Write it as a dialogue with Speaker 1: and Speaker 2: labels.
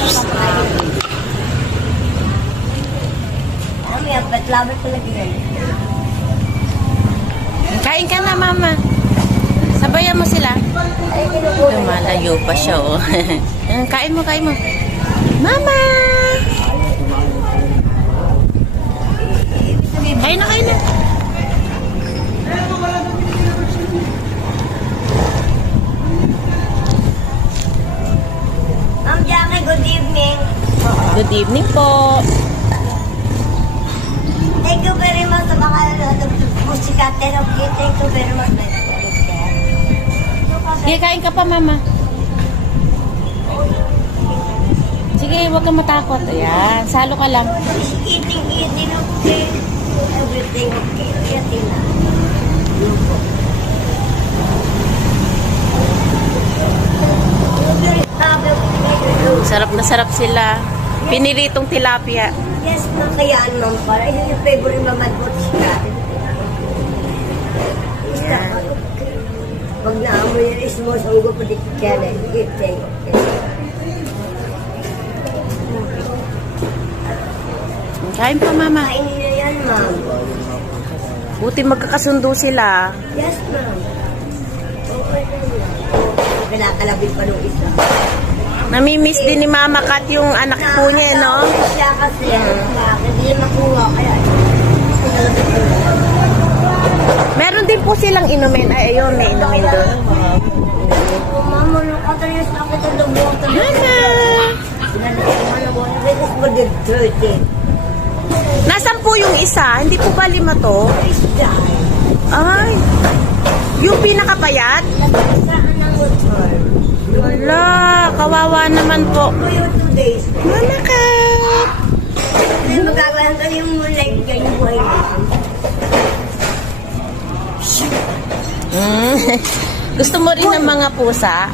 Speaker 1: Jesus.
Speaker 2: Kain ka na, mama. Sabayan mo sila. Lumalayo pa siya, oh. kain mo, kain mo. Mama!
Speaker 1: Good evening
Speaker 2: po.
Speaker 1: Thank you very much sa mga ano, musika. Thank you very much.
Speaker 2: Sige, kain ka pa, mama. Sige, huwag kang matakot. Ayan, salo ka lang.
Speaker 1: Eating, eating, okay. Everything okay. Eating na.
Speaker 2: Sarap na sarap sila. Piniritong tilapia.
Speaker 1: Yes, ma'am. Kaya ano, para yun yung favorite mamad mo, musika. Pag naamoy yung ismo, sa ugo pa dito kaya na, okay.
Speaker 2: Kain pa, mama.
Speaker 1: Kain niyo yan, ma'am.
Speaker 2: Buti magkakasundo sila.
Speaker 1: Yes, ma'am. Okay na yan. Kinakalabit pa nung isa.
Speaker 2: Namimiss din ni Mama Kat yung anak po niya, no?
Speaker 1: Nakakatawa siya kasi, bakit hindi niya makuha, kaya.
Speaker 2: Meron din po silang inumin. Ay, ayun, may inumin doon.
Speaker 1: Mama.
Speaker 2: Mama!
Speaker 1: This is for the dirty.
Speaker 2: Nasaan po yung isa? Hindi po ba lima to? Ay! Yung pinakapayat? Wala, kawawa naman po. Mama
Speaker 1: magagawa ka yung like yung buhay mo.
Speaker 2: Mm. Gusto mo rin ng mga pusa?